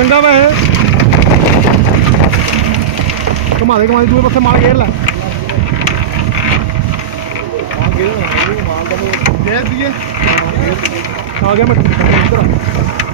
चंगा वैसे घुमा दे दूए पासे माल घेर लै आ गया मैं इधर